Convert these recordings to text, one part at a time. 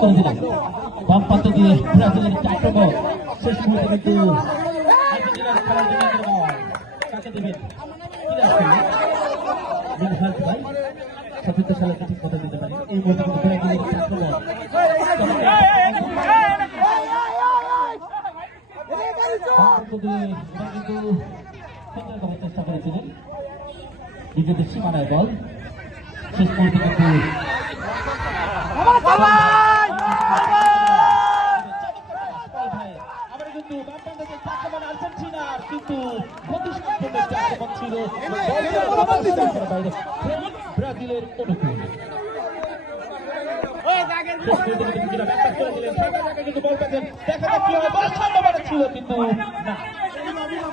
করে দিলেন বাম প্রান্ত দিয়ে ব্রাজিলের আক্রমণ শেষ মুহূর্তে কিন্তু আর্জেন্টিনার খেলার জন্য কাকে দেবেন মিনহাজ ভাই সতীর্থ সালাকে ঠিক কথা দিতে পারেন এই মুহূর্তে কিন্তু ব্রাজিলের আক্রমণ চেষ্টা করেছিলেন নিজেদের সীমানায় বল শেষ মুহূর্তে কিন্তু আর্জেন্টিনার কিন্তু ছিল ব্রাজিলের অনুকূল ছিল কিন্তু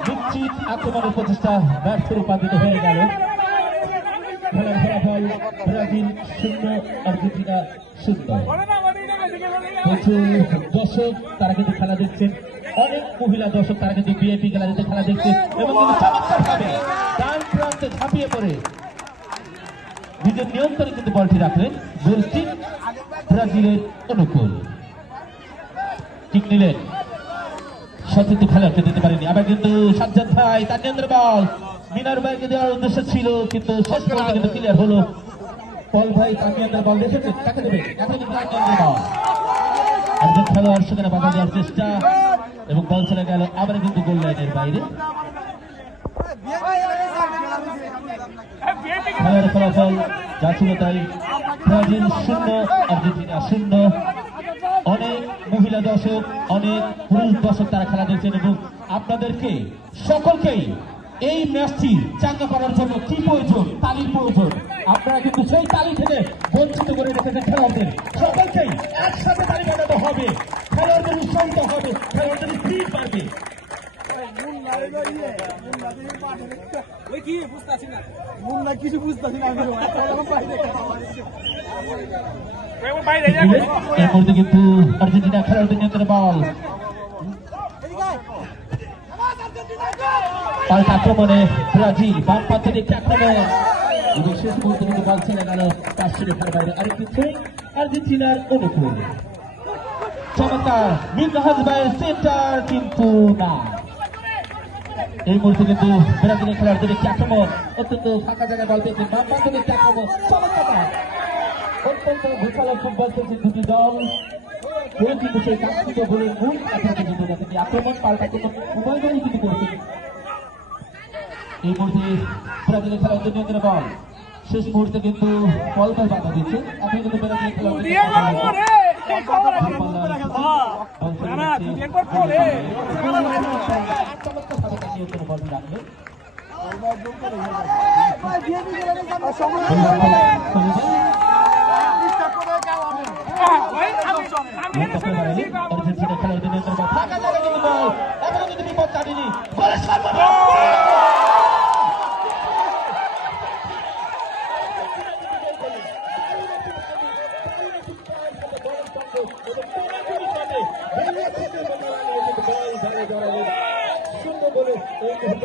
নিশ্চিত আক্রমণের প্রচেষ্টা ব্যর্থ রূপান্তরিত হয়ে গেল খেলার ফলাফল ব্রাজিল 0 আর্জেন্টিনা 0 প্রচুর দর্শক তারা কিন্তু খেলা দেখছেন অনেক মহিলা দর্শক তারা কিন্তু বিএপি গ্যালারিতে খেলা দেখছে এবং চমৎকার ভাবে ডান প্রান্তে ঝাঁপিয়ে পড়ে নিজের নিয়ন্ত্রণে কিন্তু বলটি রাখলেন গোলটি ব্রাজিলের অনুকূল ঠিক নিলেন সতীর্থ খেলাকে দিতে পারেনি আবার কিন্তু সাজ্জাদ ভাই তার নিয়ন্ত্রণ বল মিনার ভাইকে দেওয়ার উদ্দেশ্য ছিল কিন্তু শেষ পর্যন্ত কিন্তু ক্লিয়ার হলো পল ভাই তার নিয়ন্ত্রণ বল দেখেছেন কাকে দেবে এখন কিন্তু তার নিয়ন্ত্রণ বল একজন খেলোয়াড় সেখানে বাধা দেওয়ার চেষ্টা এবং বল চলে গেল আবার কিন্তু গোল লাইনের বাইরে খেলার ফলাফল যা ছিল তাই ব্রাজিল 0 আর্জেন্টিনা 0 অনেক মহিলা দর্শক অনেক পুরুষ দর্শক তারা খেলা দেখছেন এবং আপনাদেরকে সকলকেই এই ম্যাচটি চাঙ্গা করার জন্য কি প্রয়োজন তালির প্রয়োজন আপনারা কিন্তু সেই তালি থেকে বঞ্চিত করে রেখেছেন খেলোয়াড়দের সকলকেই একসাথে তালি বাজাতে হবে খেলোয়াড়দের উৎসাহিত হবে খেলোয়াড়দের স্পিড বাড়বে কিছু বুঝতেছি না এর মধ্যে কিন্তু আর্জেন্টিনা খেলোয়াড়দের নিয়ন্ত্রণে বল পাল্টা আক্রমণে ব্রাজিল বাম প্রান্ত থেকে আক্রমণ এবং শেষ মুহূর্তে কিন্তু বল ছেড়ে গেল তার রেখার বাইরে আরেকটি থ্রো আর্জেন্টিনার অনুকূল চমৎকার মিনহাজ ভাইয়ের সেন্টার কিন্তু না এই মুহূর্তে কিন্তু ব্রাজিলের খেলোয়াড়দের একটি আক্রমণ অত্যন্ত ফাঁকা জায়গায় বল পেয়েছে বাম প্রান্ত থেকে আক্রমণ চমৎকার অত্যন্ত ঘোষালো ফুটবল খেলছে দুটি দল কেউ কিন্তু সেই কাঙ্ক্ষিত গোলের মূল আক্রমণে জিতে যাচ্ছে আক্রমণ পাল্টা আক্রমণ উভয় দলই কিন্তু করছে এই মুহূর্তে ব্রাজিলের খেলোয়াড়দের নিয়ন্ত্রণে বল শেষ মুহূর্তে কিন্তু বল ভাই বাধা দিচ্ছে এখন কিন্তু ব্রাজিলের আর্জেন্টিনা খেলোয়াড়দের নিয়ন্ত্রণ বল ফাঁকা জায়গা কিন্তু বল এখনো কিন্তু বিপদ কাটেনি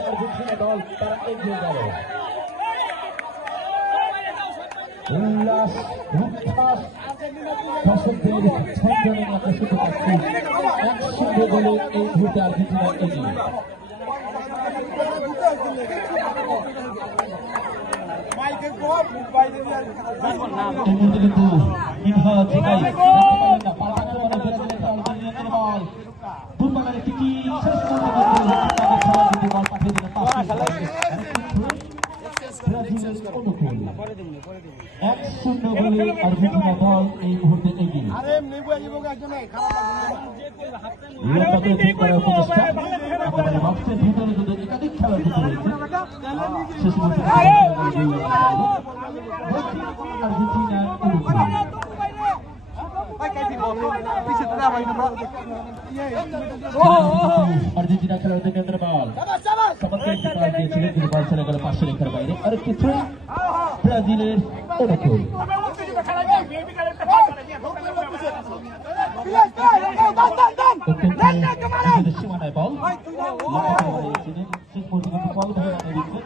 আর্জেন্টিনা দল তারা এগিয়ে গেল উল্লাস উচ্ছ্বাস দর্শকদের ছন্দনে আমরা শুনতে পাচ্ছি 1-0 গোলে এই মুহূর্তে আর্জেন্টিনা এগিয়ে এই মুহূর্তে কিন্তু মিনহাজ ভাই দুর্বাগারে টিকি শেষ পর্যন্ত বল পাঠিয়ে দিলেন অনুকূল 1-0 গোলে আর্জেন্টিনা দল এই মুহূর্তে এগিয়ে বক্সের ভিতরে যদি একাধিক খেলার কিন্তু রয়েছে শেষ মুহূর্তে আর্জেন্টিনা অনুকূল আর্জেন্টিনা খেলোয়াড়দের কেন্দ্রে বল চমৎকার একটি পাস দিয়েছিলেন কিন্তু বল চলে গেল পাশের রেখার বাইরে আরেকটি থ্রো ব্রাজিলের অনুকূল সীমানায় বল শেষ পর্যন্ত বল ধরে বানিয়ে দিচ্ছেন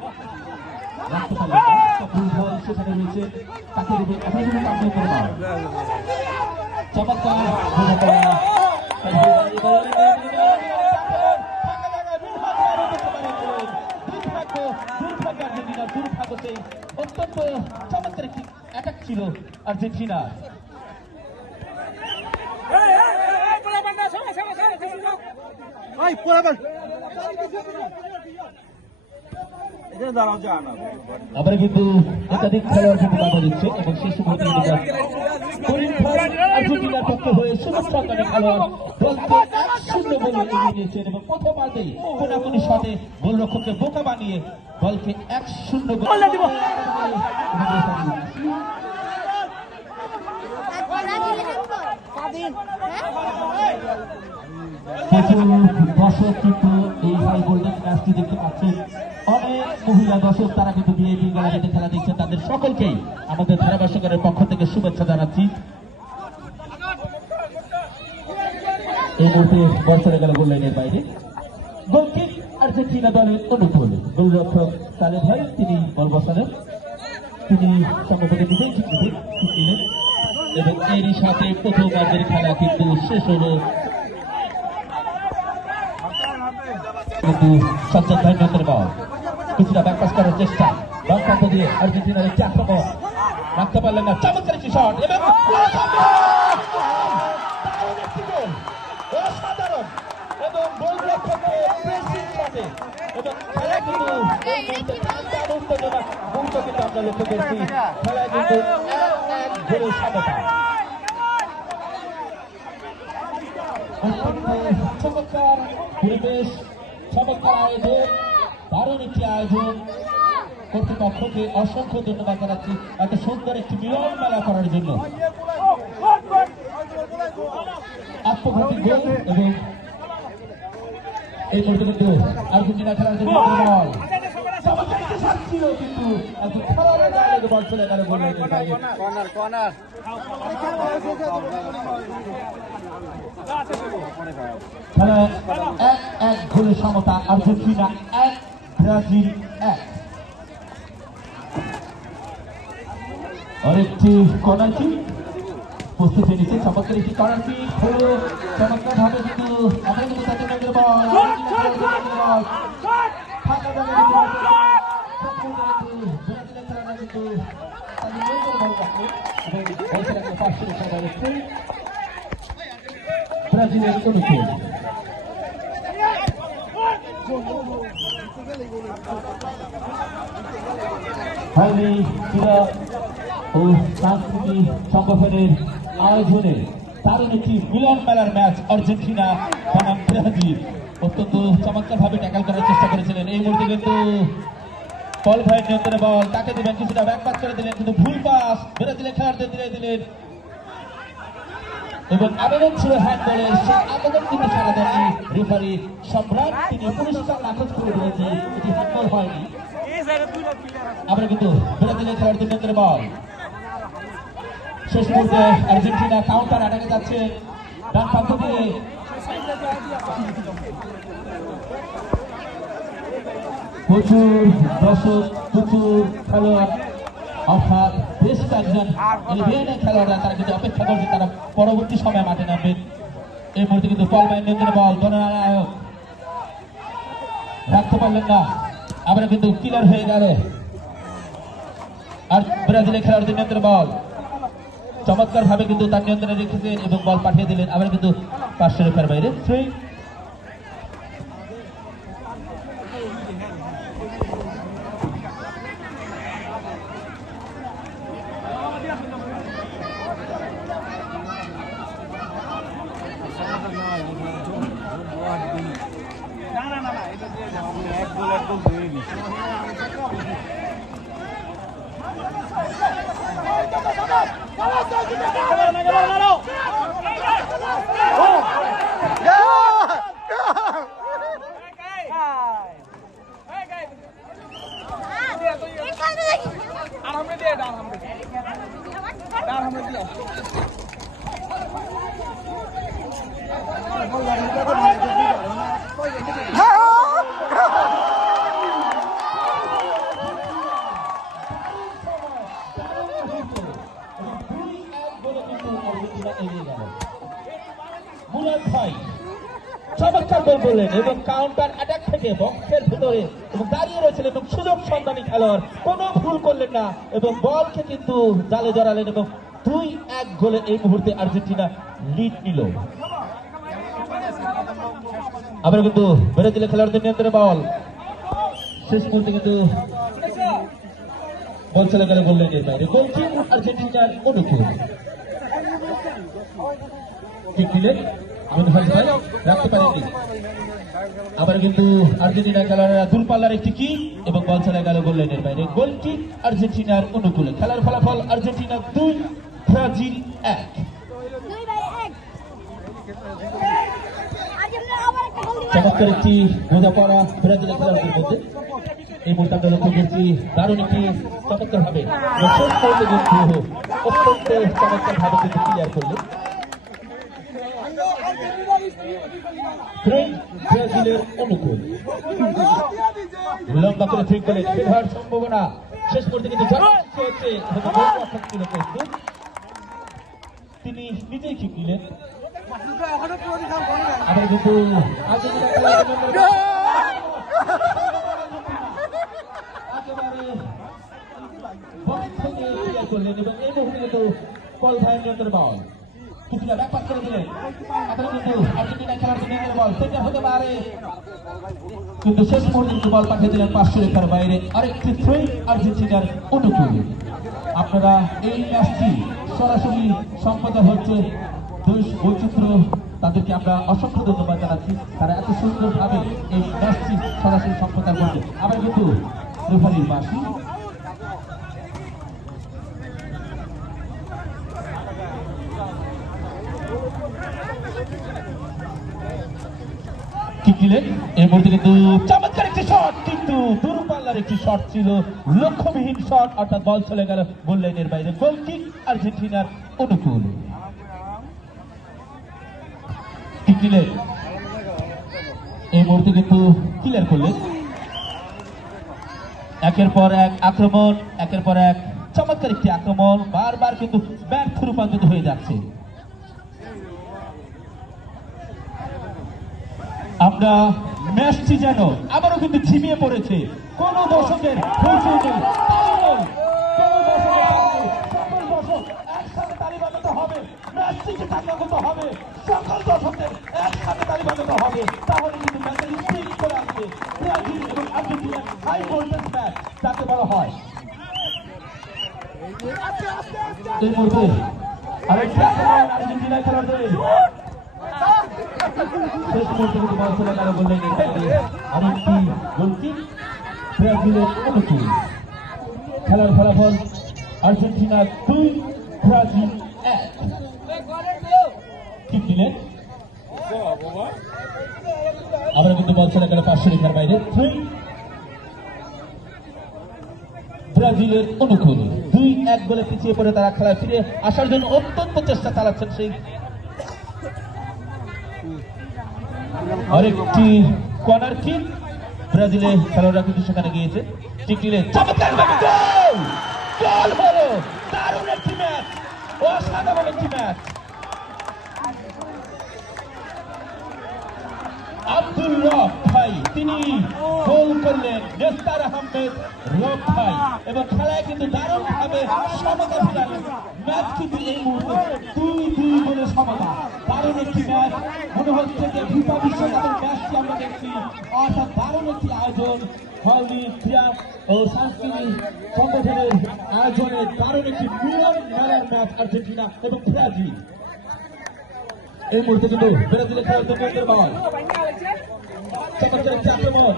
সেখানে রয়েছে তাকে চমৎকার অত্যন্ত চমৎকার একটি অ্যাটাক ছিল আর্জেন্টিনা। আবার কিন্তু একাধিক খেলোয়াড় কিন্তু বাধা দিচ্ছে এবং শেষ মুহূর্তে আর্জেন্টিনার পক্ষে হয়ে সুরক্ষাকারী খেলোয়াড় দলকে 1-0 বলে এগিয়ে নিয়েছেন এবং প্রথমার্ধেই কোনাকুনি শটে গোলরক্ষককে বোকা বানিয়ে দলকে 1-0 দর্শক কিন্তু এই হাই ভোল্টেজ ম্যাচটি দেখতে পাচ্ছেন। অনেক মহিলা দর্শক তারা কিন্তু ভিআইপি গ্যালারিতে খেলা দেখছেন। তাদের সকলকেই আমাদের ধারাভাষ্যকারের পক্ষ থেকে শুভেচ্ছা জানাচ্ছি। এই মুহূর্তে বল চলে গেল গোল লাইনের বাইরে। গোলকিক আর্জেন্টিনা দলের অনুকূল। গোলরক্ষক তালেব ভাই তিনি বল বসালেন, তিনি সম্ভবত নিজেই ঠিক নিলেন এবং এরই সাথে প্রথম ম্যাচের খেলা কিন্তু শেষ হলো। কিন্তু সজ্জাদ ভাই নজর বল কিছুটা ব্যাকপাস করার চেষ্টা, বাম প্রান্ত দিয়ে আর্জেন্টিনার একটি আক্রমণ রাখতে পারলেন না। চমৎকার একটি শট এবং অসাধারণ এবং গোলরক্ষকের প্রেসিং শটে এবং খেলা কিন্তু এই মুহূর্তে উত্তেজনা মুহূর্ত কিন্তু আমরা লক্ষ্য করছি। খেলায় কিন্তু 1-1 গোলের সমতা। চমৎকার পরিবেশ, চমৎকার আয়োজন, দারুণ একটি আয়োজন। কর্তৃপক্ষকে অসংখ্য ধন্যবাদ জানাচ্ছি এত সুন্দর একটি মিলন মেলা করার জন্য। আত্মঘাতী গোল এবং এই মুহূর্তে কিন্তু আর্জেন্টিনা খেলার জন্য বল চমৎকার একটি শট ছিল কিন্তু একটি খেলোয়াড়ের গায়ে বল চলে গেল গোলের বাইরে। কর্নার খেলা 1-1 গোলের সমতা। Argentina 1, Brazil 1। আরেকটি কর্নার কিক প্রস্তুতি নিচ্ছে। চমৎকার একটি কর্নার কিক হলো চমৎকার ভাবে কিন্তু আমরা কিন্তু তাদের নজর বল ফাঁকা জায়গায় কিন্তু তাদের নজর বল রাখে এবং বলছে পাশে রেখে ব্রাজিলের অনুকূল। হয়নি ক্রীড়া ও সাংস্কৃতিক সংগঠনের আয়োজনে দারুণ একটি মিলন মেলার ম্যাচ আর্জেন্টিনা বনাম ব্রাজিল। অত্যন্ত চমৎকার ভাবে ট্যাকল করার চেষ্টা করেছিলেন। এই মুহূর্তে কিন্তু পল ভাইয়ের নিয়ন্ত্রণে বল তাকে দিবেন, কিছুটা ব্যাক পাস করে দিলেন কিন্তু ভুল পাস ব্রাজিলের খেলোয়াড়দের দিয়ে দিলেন এবং আবেদন ছিল হ্যান্ডবলের। সেই আবেদন কিন্তু সারা দেননি রেফারি সম্রাট, তিনি পুরস্কার নাকচ করে দিয়েছে, এটি হ্যান্ডবল হয়নি। আমরা কিন্তু ব্রাজিলের খেলোয়াড়দের নিয়ন্ত্রণে বল শেষ মুহূর্তে আর্জেন্টিনা কাউন্টার অ্যাটাকে যাচ্ছে ডান প্রান্ত দিয়ে। প্রচুর দর্শক, প্রচুর খেলোয়াড় অর্থাৎ বেশ কয়েকজন এলিভেনের খেলোয়াড়রা তারা কিন্তু অপেক্ষা করছে তারা পরবর্তী সময় মাঠে নামবেন। এই মুহূর্তে কিন্তু পল ভাইয়ের নিয়ন্ত্রণে বল গণনায়ক রাখতে পারলেন না। আমরা কিন্তু কিলার হয়ে গেল আর ব্রাজিলের খেলোয়াড়দের নিয়ন্ত্রণে বল চমৎকার ভাবে কিন্তু তার নিয়ন্ত্রণে রেখেছেন এবং বল পাঠিয়ে দিলেন। আমরা কিন্তু 500 রেখার বাইরে 3। মুরাদ ভাই চমৎকার গোল করলেন এবং কাউন্টার অ্যাটাক থেকে বক্সের ভিতরে এবং দাঁড়িয়ে রয়েছিলেন এবং সুযোগ সন্ধানী খেলোয়াড় কোনো ভুল করলেন না এবং বলকে কিন্তু জালে জড়ালেন এবং 2-1 গোলে এই মুহূর্তে আর্জেন্টিনা লিড নিল। আবার কিন্তু ব্রাজিলের খেলোয়াড়দের নিয়ন্ত্রণে বল, শেষ মুহূর্তে কিন্তু বল চলে গেল গোল লাইনের বাইরে। গোলকিপ আর্জেন্টিনার অনুকূল ঠিক দিলেন রাখতে পারেননি। আবার কিন্তু আর্জেন্টিনা খেলোয়াড়রা দূরপাল্লার একটি কিক এবং বল চলে গেল গোল লাইনের বাইরে। গোল কিক আর্জেন্টিনার অনুকূলে। খেলার ফলাফল আর্জেন্টিনা 2 ব্রাজিল 1। চমৎকার একটি বোঝাপড়া ব্রাজিলের খেলোয়াড়দের মধ্যে এই মুহূর্তে আমরা লক্ষ্য করছি। দারুণ একটি চমৎকার ভাবে অত্যন্ত চমৎকার ভাবে কিন্তু ক্লিয়ার করলেন ব্রাজিলের অনুকূল। লম্বা করে ঠিক করলেন, বের হওয়ার সম্ভাবনা শেষ পর্যন্ত কিন্তু হচ্ছে তিনি নিজেই ঠিক দিলেন। আবার কিন্তু করলেন এবং এই মুহূর্তে কিন্তু বল ভাইয়ের নিয়ন্ত্রণ বল কিছুটা ব্যাপার করে দিলেন। আবার কিন্তু আর্জেন্টিনা খেলার জন্য বল সেটা হতে পারে কিন্তু শেষ পর্যন্ত বল পাঠিয়ে দিলেন 500 রেখার বাইরে। আরেকটি থ্রি আর্জেন্টিনার অনুকূল। আপনারা এই ম্যাচটি সরাসরি সম্পাদন হচ্ছে দেশ বৈচিত্র্য, তাদেরকে আমরা অসংখ্য ধন্যবাদ জানাচ্ছি। তারা এত সুন্দরভাবে এই ম্যাচটি সরাসরি সম্পাদন করছে। আবার কিন্তু রেফারির বাঁশি এই মুহূর্তে কিন্তু চমৎকার একটি শট, কিন্তু দূরপাল্লার একটি শট ছিল, লক্ষ্যবিহীন শট, অর্থাৎ বল চলে গেল গোল লাইনের বাইরে। গোল কিক আর্জেন্টিনার অনুকূল। এই মুহূর্তে কিন্তু ক্লিয়ার করলেন। একের পর এক আক্রমণ, একের পর এক চমৎকার একটি আক্রমণ, বারবার কিন্তু ব্যর্থ রূপান্তরিত হয়ে যাচ্ছে। আমরা ম্যাচটি যেন আবারও কিন্তু ঝিমিয়ে পড়েছে। কোন দর্শকের একসাথে তালি বাজাতে হবে, ম্যাচটিকে টাকা করতে হবে, সকল দর্শকদের একসাথে তালি বাজাতে হবে, তাহলে কিন্তু ম্যাচের স্পিড করে আসবে। ব্রাজিল এবং আর্জেন্টিনার হাই ভোল্টেজ ম্যাচ যাকে বলা হয়। এই মুহূর্তে আরেকটি আক্রমণ আর্জেন্টিনা খেলোয়াড়দের শেষ মুহূর্তে কিন্তু বল চলে গেল গোল লাইনের বাইরে। আরেকটি গোল কিক ব্রাজিলের অনুকূল। খেলার ফলাফল আর্জেন্টিনা 2 ব্রাজিল 1। ঠিক দিলেন। আবার কিন্তু বল চলে গেল 500 রেখার বাইরে। 3 ব্রাজিলের অনুকূল। 2-1 গোলে পিছিয়ে পড়ে তারা খেলায় ফিরে আসার জন্য অত্যন্ত চেষ্টা চালাচ্ছেন। সেই আরেকটি কর্নার কিক ব্রাজিলের খেলোয়াড়রা কিন্তু সেখানে গিয়েছে। টিকটিলে চমৎকার গোল হলো। দারুণ একটি ম্যাচ, অসাধারণ একটি ম্যাচ। আব্দুল রব ভাই তিনি গোল করলেন, নেস্তার আহমেদ রব ভাই, এবং খেলায় কিন্তু দারুণ ভাবে সমতা ফিরালেন। ম্যাচ কিন্তু এই মুহূর্তে 2-2 গোলে সমতা। দারুণ একটি ম্যাচ, মনে হচ্ছে যে ফিফা বিশ্বকাপের ম্যাচটি আমরা দেখছি। অর্থাৎ দারুণ একটি আয়োজন, হলি ক্রীড়া ও সাংস্কৃতিক সংগঠনের আয়োজনে দারুণ একটি মিলন মেলার ম্যাচ আর্জেন্টিনা এবং ব্রাজিল। এই মুহূর্তে কিন্তু ব্রাজিলের খেলোয়াড়দের বল চমৎকার একটি আক্রমণ।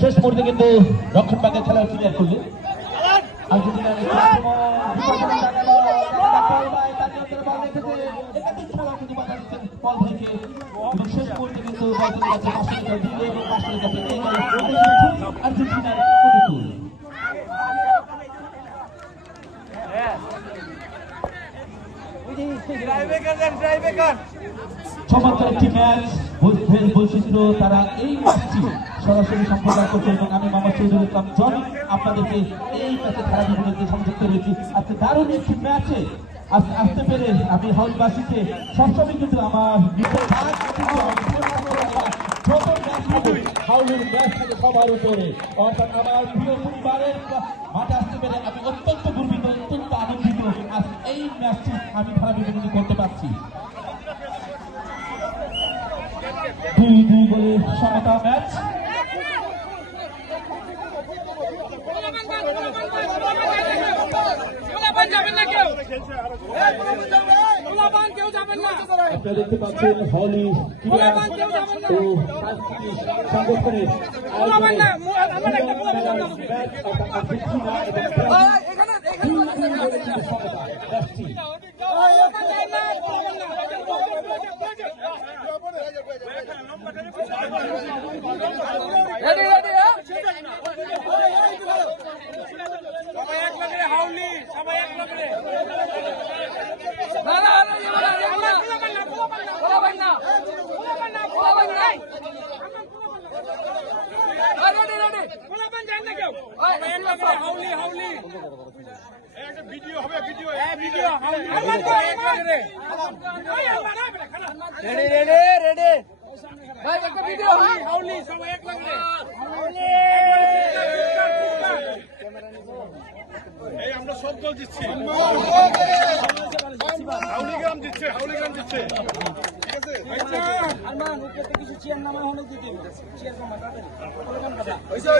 শেষ মুহূর্তে কিন্তু রক্ষণ ভাগের খেলা ক্লিয়ার করলে আর্জেন্টিনার শেষ মুহূর্তে কিন্তু আর্জেন্টিনার অনুকূল। চমৎকার একটি ম্যাচ, বৈচিত্র্য। তারা এই ম্যাচটি সরাসরি সম্প্রচার করছে এবং আমি মোহাম্মদ শহীদুল ইসলাম জনি আপনাদেরকে এই ম্যাচে খেলা জীবনে সংযুক্ত রয়েছি। আজকে দারুণ একটি ম্যাচে আসতে পেরে আমি হাউলবাসীকে সবসময় কিন্তু আমার প্রথম ম্যাচ হবে হাউলের ম্যাচ থেকে সবার উপরে অর্থাৎ আমার প্রিয় পরিবারের মাঠে আসতে পেরে আমি অত্যন্ত গর্বিত অত্যন্ত আনন্দিত আজ এই ম্যাচটি আমি ধারা বিবরণী করতে পারছি 2-2 গোলে সমতা ম্যাচ আপনারা দেখতে পাচ্ছেন হলি ক্রীড়া ও সাংস্কৃতিক সংগঠনের আর্জেন্টিনা সবাই এক লাগে হাউলি সবাই এক লাগে ভিডিও হবে video video ready ready ready ভাই একটা ভিডিও হাউলি সবাই এক লাগে এই আমরা সব গোল দিচ্ছি হাউলিগ্রাম দিচ্ছে ঠিক আছে আরমান উপরে কিছু চেয়ার নামা হলে দিতে চেয়ার নামা হইছে